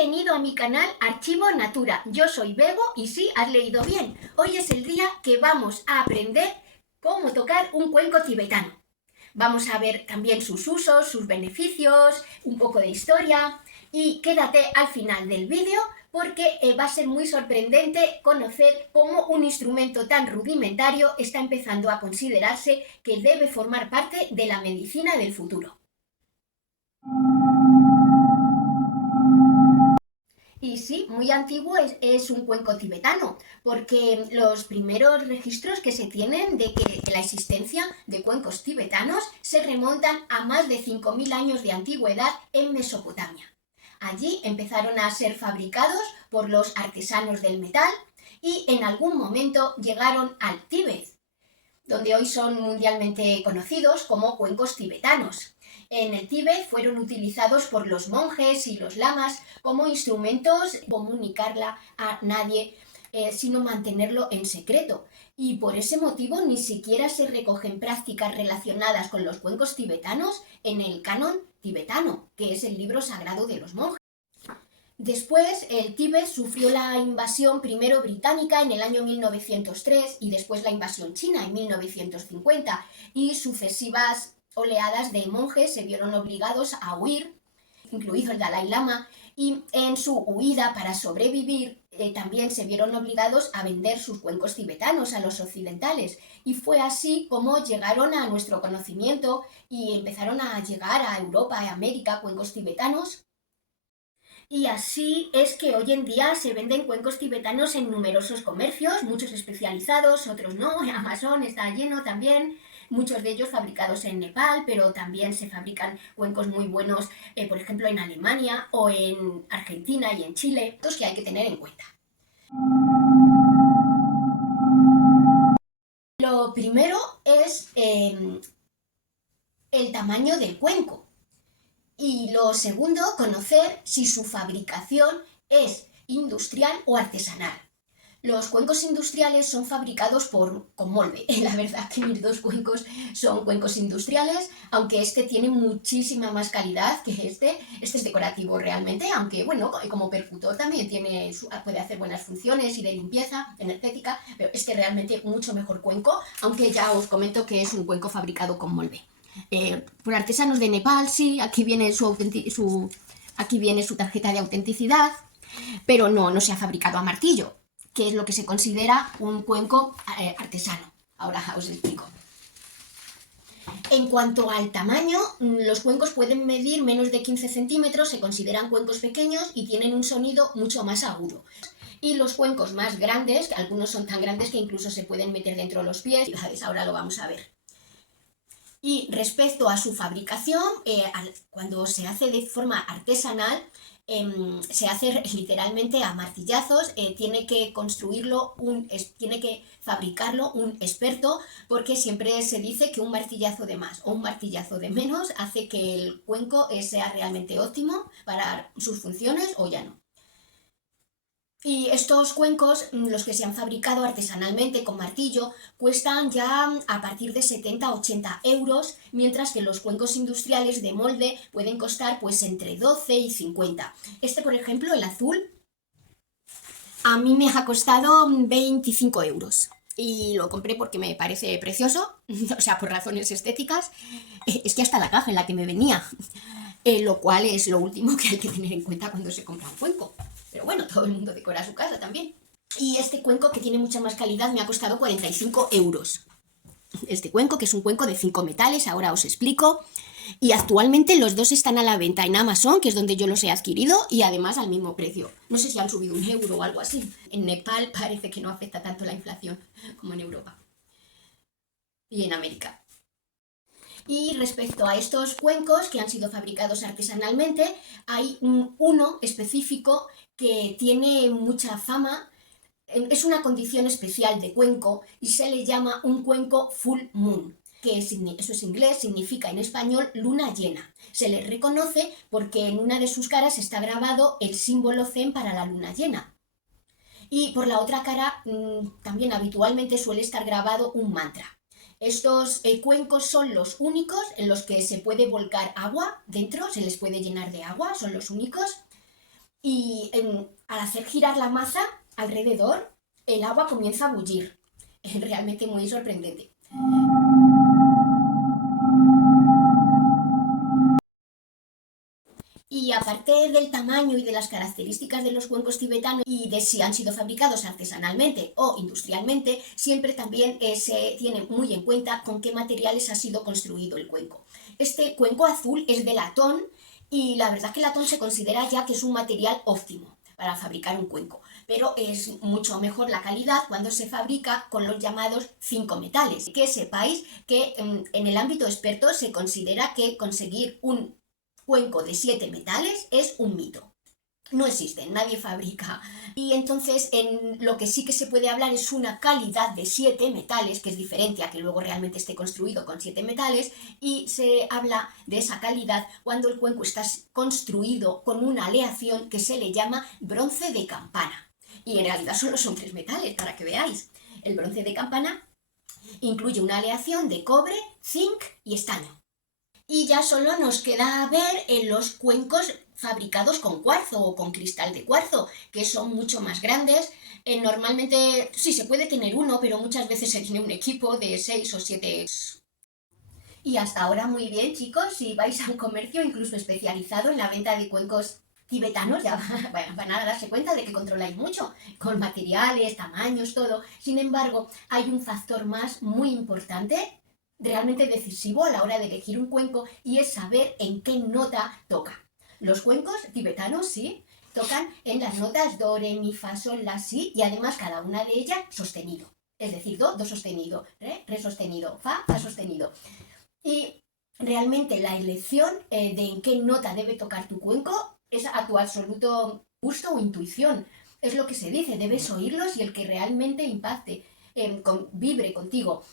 Bienvenido a mi canal Archivo Natura. Yo soy Bego y sí, has leído bien. Hoy es el día que vamos a aprender cómo tocar un cuenco tibetano. Vamos a ver también sus usos, sus beneficios, un poco de historia y quédate al final del vídeo porque va a ser muy sorprendente conocer cómo un instrumento tan rudimentario está empezando a considerarse que debe formar parte de la medicina del futuro. Y sí, muy antiguo es un cuenco tibetano, porque los primeros registros que se tienen de la existencia de cuencos tibetanos se remontan a más de 5.000 años de antigüedad en Mesopotamia. Allí empezaron a ser fabricados por los artesanos del metal y en algún momento llegaron al Tíbet, donde hoy son mundialmente conocidos como cuencos tibetanos. En el Tíbet fueron utilizados por los monjes y los lamas como instrumentos de comunicarla a nadie, sino mantenerlo en secreto. Y por ese motivo ni siquiera se recogen prácticas relacionadas con los cuencos tibetanos en el canon tibetano, que es el libro sagrado de los monjes. Después, el Tíbet sufrió la invasión primero británica en el año 1903 y después la invasión china en 1950, y sucesivas oleadas de monjes se vieron obligados a huir, incluido el Dalai Lama, y en su huida para sobrevivir también se vieron obligados a vender sus cuencos tibetanos a los occidentales, y fue así como llegaron a nuestro conocimiento y empezaron a llegar a Europa y América cuencos tibetanos. Y así es que hoy en día se venden cuencos tibetanos en numerosos comercios, muchos especializados, otros no. Amazon está lleno también, muchos de ellos fabricados en Nepal, pero también se fabrican cuencos muy buenos, por ejemplo, en Alemania o en Argentina y en Chile, estos que hay que tener en cuenta. Lo primero es el tamaño del cuenco. Y lo segundo, conocer si su fabricación es industrial o artesanal. Los cuencos industriales son fabricados con molde. La verdad que mis dos cuencos son cuencos industriales, aunque este tiene muchísima más calidad que este. Este es decorativo realmente, aunque bueno, como percutor también puede hacer buenas funciones y de limpieza energética, pero es que realmente mucho mejor cuenco, aunque ya os comento que es un cuenco fabricado con molde. Por artesanos de Nepal, sí, aquí viene aquí viene su tarjeta de autenticidad, pero no se ha fabricado a martillo, que es lo que se considera un cuenco artesano. Ahora os explico. En cuanto al tamaño, los cuencos pueden medir menos de 15 centímetros, se consideran cuencos pequeños y tienen un sonido mucho más agudo. Y los cuencos más grandes, que algunos son tan grandes que incluso se pueden meter dentro de los pies, ahora lo vamos a ver. Y respecto a su fabricación, cuando se hace de forma artesanal, se hace literalmente a martillazos, tiene que tiene que fabricarlo un experto, porque siempre se dice que un martillazo de más o un martillazo de menos hace que el cuenco sea realmente óptimo para sus funciones o ya no. Y estos cuencos, los que se han fabricado artesanalmente con martillo, cuestan ya a partir de 70-80 euros, mientras que los cuencos industriales de molde pueden costar pues entre 12 y 50. Este, por ejemplo, el azul, a mí me ha costado 25 euros. Y lo compré porque me parece precioso, o sea, por razones estéticas. Es que hasta la caja en la que me venía, lo cual es lo último que hay que tener en cuenta cuando se compra un cuenco. Pero bueno, todo el mundo decora su casa también. Y este cuenco, que tiene mucha más calidad, me ha costado 45 euros. Este cuenco, que es un cuenco de 5 metales, ahora os explico. Y actualmente los dos están a la venta en Amazon, que es donde yo los he adquirido, y además al mismo precio. No sé si han subido 1 euro o algo así. En Nepal parece que no afecta tanto la inflación como en Europa y en América. Y respecto a estos cuencos que han sido fabricados artesanalmente, hay uno específico que tiene mucha fama. Es una condición especial de cuenco y se le llama un cuenco full moon, que eso es inglés, significa en español luna llena. Se le reconoce porque en una de sus caras está grabado el símbolo zen para la luna llena. Y por la otra cara también habitualmente suele estar grabado un mantra. Estos cuencos son los únicos en los que se puede volcar agua dentro, se les puede llenar de agua, son los únicos. y al hacer girar la masa alrededor, el agua comienza a bullir. Es realmente muy sorprendente. Y aparte del tamaño y de las características de los cuencos tibetanos y de si han sido fabricados artesanalmente o industrialmente, siempre también se tiene muy en cuenta con qué materiales ha sido construido el cuenco. Este cuenco azul es de latón y la verdad que el latón se considera ya que es un material óptimo para fabricar un cuenco, pero es mucho mejor la calidad cuando se fabrica con los llamados 5 metales. Que sepáis que en el ámbito experto se considera que conseguir un cuenco de 7 metales es un mito. No existen, nadie fabrica. Y entonces en lo que sí que se puede hablar es una calidad de 7 metales, que es diferente a que luego realmente esté construido con 7 metales, y se habla de esa calidad cuando el cuenco está construido con una aleación que se le llama bronce de campana. Y en realidad solo son 3 metales, para que veáis. El bronce de campana incluye una aleación de cobre, zinc y estaño. Y ya solo nos queda ver en los cuencos fabricados con cuarzo o con cristal de cuarzo, que son mucho más grandes. Normalmente sí se puede tener uno, pero muchas veces se tiene un equipo de 6 o 7. Y hasta ahora muy bien, chicos, si vais a un comercio incluso especializado en la venta de cuencos tibetanos, ya van a darse cuenta de que controláis mucho, con materiales, tamaños, todo. Sin embargo, hay un factor más muy importante, realmente decisivo a la hora de elegir un cuenco, y es saber en qué nota toca. Los cuencos tibetanos, sí, tocan en las notas do, re, mi, fa, sol, la, si, y además cada una de ellas sostenido. Es decir, do sostenido, re sostenido, fa sostenido. Y realmente la elección de en qué nota debe tocar tu cuenco es a tu absoluto gusto o intuición. Es lo que se dice, debes oírlos y el que realmente impacte, vibre contigo.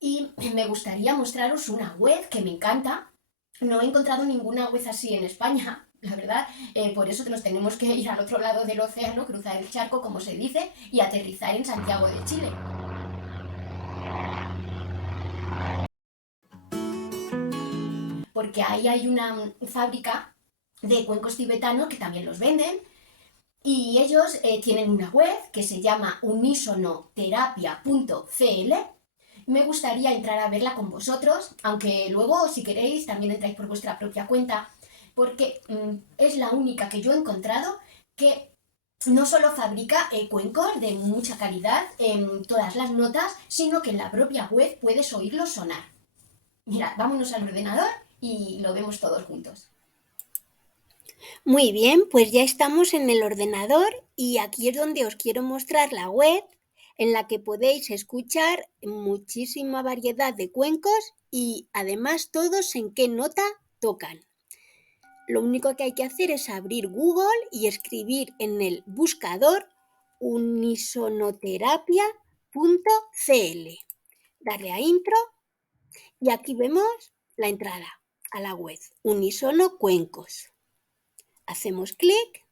Y me gustaría mostraros una web que me encanta. No he encontrado ninguna web así en España, la verdad, por eso nos tenemos que ir al otro lado del océano, cruzar el charco, como se dice, y aterrizar en Santiago de Chile. Porque ahí hay una fábrica de cuencos tibetanos que también los venden, y ellos tienen una web que se llama unisonoterapia.cl. Me gustaría entrar a verla con vosotros, aunque luego si queréis también entráis por vuestra propia cuenta, porque es la única que yo he encontrado que no solo fabrica cuencos de mucha calidad en todas las notas, sino que en la propia web puedes oírlos sonar. Mira, vámonos al ordenador y lo vemos todos juntos. Muy bien, pues ya estamos en el ordenador y aquí es donde os quiero mostrar la web en la que podéis escuchar muchísima variedad de cuencos y además todos en qué nota tocan. Lo único que hay que hacer es abrir Google y escribir en el buscador unisonoterapia.cl. Darle a intro y aquí vemos la entrada a la web, Unisono Cuencos. Hacemos clic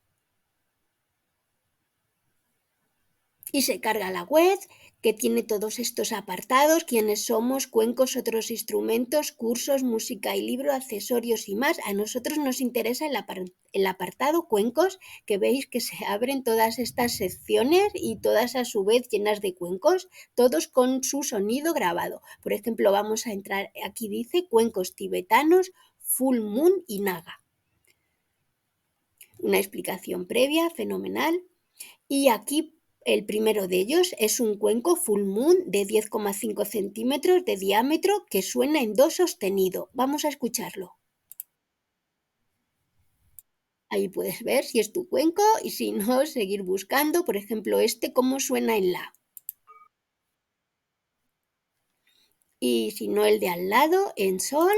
y se carga la web que tiene todos estos apartados: quiénes somos, cuencos, otros instrumentos, cursos, música y libro, accesorios y más. A nosotros nos interesa el apartado cuencos, que veis que se abren todas estas secciones y todas a su vez llenas de cuencos, todos con su sonido grabado. Por ejemplo, vamos a entrar, aquí dice cuencos tibetanos, Full Moon y Naga. Una explicación previa, fenomenal. Y aquí el primero de ellos es un cuenco Full Moon de 10,5 centímetros de diámetro que suena en do sostenido. Vamos a escucharlo. Ahí puedes ver si es tu cuenco y si no, seguir buscando. Por ejemplo, cómo suena en la. Y si no, el de al lado en sol.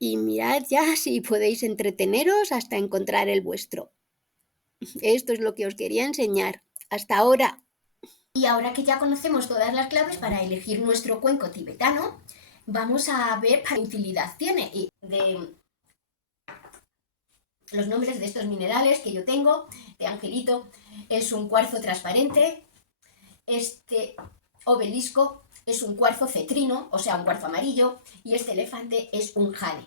Y mirad ya si podéis entreteneros hasta encontrar el vuestro. Esto es lo que os quería enseñar. Hasta ahora. Y ahora que ya conocemos todas las claves para elegir nuestro cuenco tibetano, vamos a ver qué utilidad tiene y de los nombres de estos minerales que yo tengo. De angelito es un cuarzo transparente, este obelisco es un cuarzo cetrino, o sea, un cuarzo amarillo, y este elefante es un jade.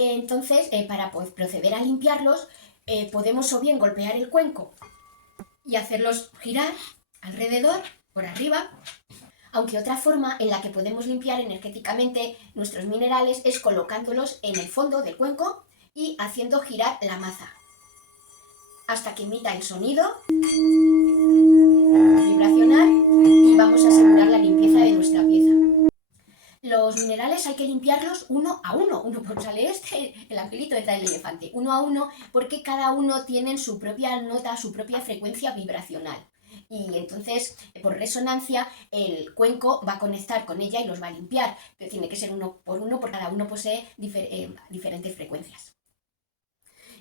Entonces, para proceder a limpiarlos, podemos o bien golpear el cuenco y hacerlos girar alrededor, por arriba, aunque otra forma en la que podemos limpiar energéticamente nuestros minerales es colocándolos en el fondo del cuenco y haciendo girar la maza hasta que emita el sonido vibracional y vamos a asegurar la limpieza de nuestra pieza. Los minerales hay que limpiarlos uno a uno. Sale el angelito detrás del elefante. Uno a uno, porque cada uno tiene su propia nota, su propia frecuencia vibracional. Y entonces, por resonancia, el cuenco va a conectar con ella y los va a limpiar. Pero tiene que ser uno, porque cada uno posee diferentes frecuencias.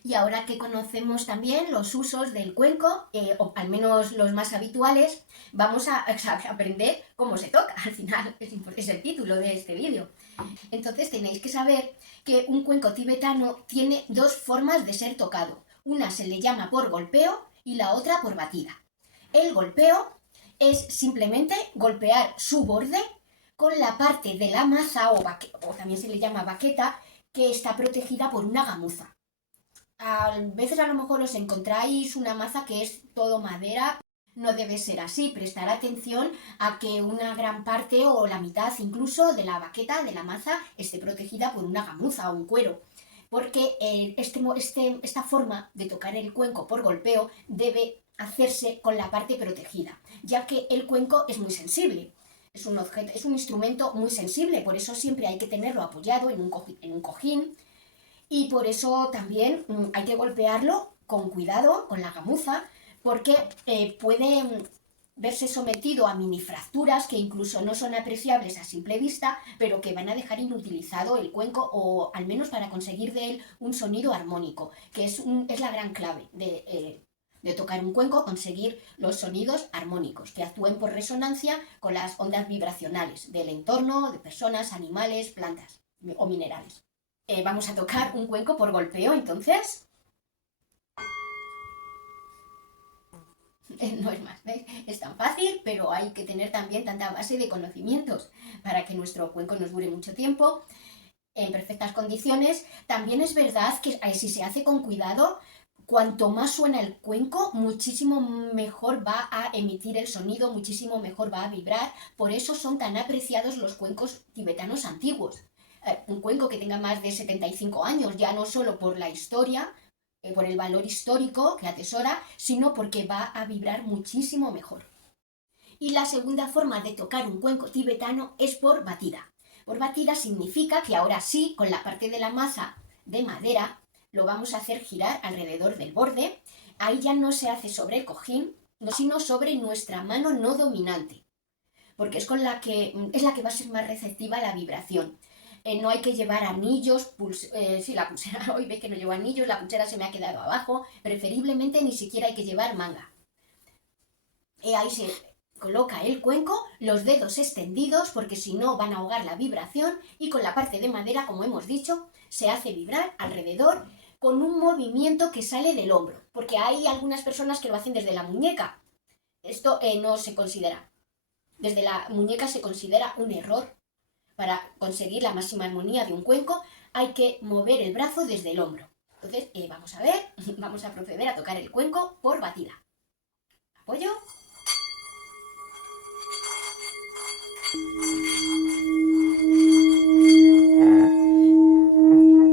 Y ahora que conocemos también los usos del cuenco, o al menos los más habituales, vamos a aprender cómo se toca. Al final es el título de este vídeo. Entonces tenéis que saber que un cuenco tibetano tiene dos formas de ser tocado. Una se le llama por golpeo y la otra por batida. El golpeo es simplemente golpear su borde con la parte de la maza, o también se le llama baqueta, que está protegida por una gamuza. A veces a lo mejor os encontráis una maza que es todo madera. No debe ser así. Prestar atención a que una gran parte o la mitad incluso de la baqueta, de la maza, esté protegida por una gamuza o un cuero. Porque esta forma de tocar el cuenco por golpeo debe hacerse con la parte protegida, ya que el cuenco es muy sensible. Es un instrumento muy sensible, por eso siempre hay que tenerlo apoyado en un cojín. Y por eso también hay que golpearlo con cuidado, con la gamuza, porque puede verse sometido a mini fracturas que incluso no son apreciables a simple vista, pero que van a dejar inutilizado el cuenco, o al menos para conseguir de él un sonido armónico, que es la gran clave de tocar un cuenco, conseguir los sonidos armónicos, que actúen por resonancia con las ondas vibracionales del entorno, de personas, animales, plantas o minerales. Vamos a tocar un cuenco por golpeo, entonces. No es más, ¿ves? Es tan fácil, pero hay que tener también tanta base de conocimientos para que nuestro cuenco nos dure mucho tiempo, en perfectas condiciones. También es verdad que si se hace con cuidado, cuanto más suena el cuenco, muchísimo mejor va a emitir el sonido, muchísimo mejor va a vibrar. Por eso son tan apreciados los cuencos tibetanos antiguos. Un cuenco que tenga más de 75 años, ya no solo por la historia, por el valor histórico que atesora, sino porque va a vibrar muchísimo mejor. Y la segunda forma de tocar un cuenco tibetano es por batida. Por batida significa que ahora sí, con la parte de la maza de madera, lo vamos a hacer girar alrededor del borde. Ahí ya no se hace sobre el cojín, sino sobre nuestra mano no dominante, porque es la que va a ser más receptiva a la vibración. No hay que llevar anillos, la pulsera, hoy ve que no llevo anillos, la pulsera se me ha quedado abajo, preferiblemente ni siquiera hay que llevar manga. Ahí se coloca el cuenco, los dedos extendidos, porque si no van a ahogar la vibración, y con la parte de madera, como hemos dicho, se hace vibrar alrededor con un movimiento que sale del hombro, porque hay algunas personas que lo hacen desde la muñeca. Esto no se considera. Desde la muñeca se considera un error. Para conseguir la máxima armonía de un cuenco hay que mover el brazo desde el hombro. Entonces, vamos a ver, vamos a proceder a tocar el cuenco por batida. Apoyo.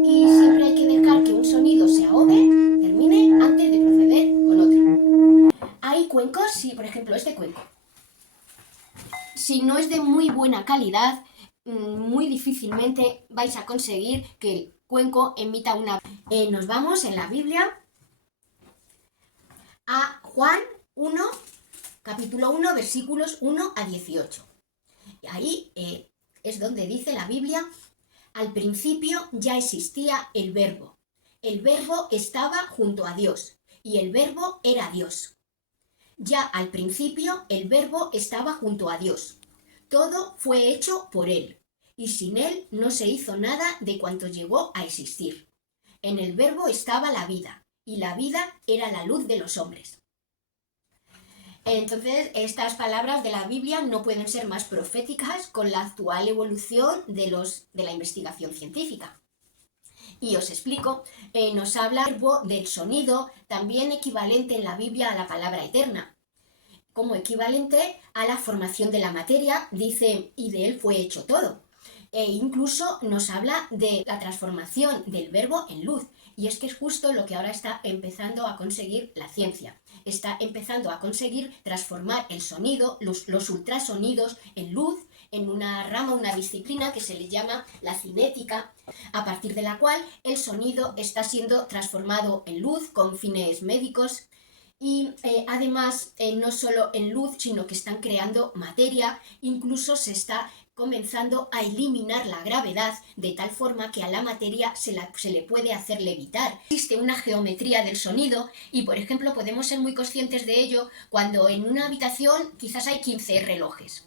Y siempre hay que dejar que un sonido se ahogue, termine, antes de proceder con otro. Hay cuencos, por ejemplo este cuenco, si no es de muy buena calidad, muy difícilmente vais a conseguir que el cuenco emita una... Nos vamos en la Biblia a Juan 1, capítulo 1, versículos 1 a 18. Y ahí es donde dice la Biblia: al principio ya existía el Verbo. El Verbo estaba junto a Dios y el Verbo era Dios. Ya al principio el Verbo estaba junto a Dios. Todo fue hecho por Él, y sin Él no se hizo nada de cuanto llegó a existir. En el Verbo estaba la vida, y la vida era la luz de los hombres. Entonces, estas palabras de la Biblia no pueden ser más proféticas con la actual evolución de la investigación científica. Y os explico, nos habla del sonido, también equivalente en la Biblia a la palabra eterna, como equivalente a la formación de la materia, dice, y de él fue hecho todo. E incluso nos habla de la transformación del verbo en luz. Y es que es justo lo que ahora está empezando a conseguir la ciencia. Está empezando a conseguir transformar el sonido, los ultrasonidos, en luz, en una rama, una disciplina que se le llama la cinética, a partir de la cual el sonido está siendo transformado en luz con fines médicos. Y además, no solo en luz, sino que están creando materia, incluso se está comenzando a eliminar la gravedad de tal forma que a la materia se le puede hacer levitar. Existe una geometría del sonido y, por ejemplo, podemos ser muy conscientes de ello cuando en una habitación quizás hay 15 relojes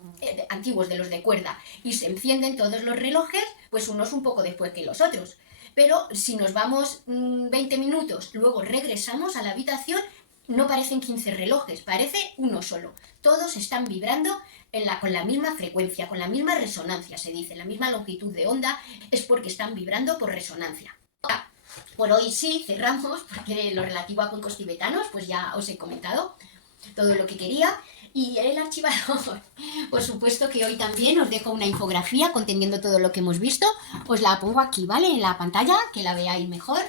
antiguos de los de cuerda y se encienden todos los relojes, pues unos un poco después que los otros. Pero si nos vamos 20 minutos, luego regresamos a la habitación, no parecen 15 relojes, parece uno solo. Todos están vibrando con la misma frecuencia, con la misma resonancia, se dice, la misma longitud de onda, es porque están vibrando por resonancia. Por hoy sí, cerramos, porque lo relativo a cuencos tibetanos, pues ya os he comentado todo lo que quería. Y el archivador, por supuesto que hoy también os dejo una infografía conteniendo todo lo que hemos visto. Os la pongo aquí, ¿vale? En la pantalla, que la veáis mejor.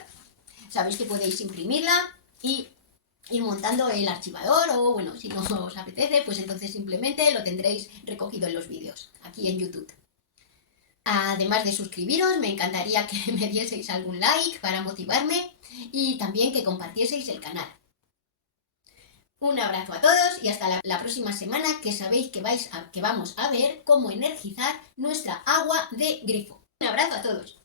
Sabéis que podéis imprimirla y ir montando el archivador, o bueno, si no os apetece, pues entonces simplemente lo tendréis recogido en los vídeos, aquí en YouTube. Además de suscribiros, me encantaría que me dieseis algún like para motivarme y también que compartieseis el canal. Un abrazo a todos y hasta la próxima semana, que sabéis que vamos a ver cómo energizar nuestra agua de grifo. Un abrazo a todos.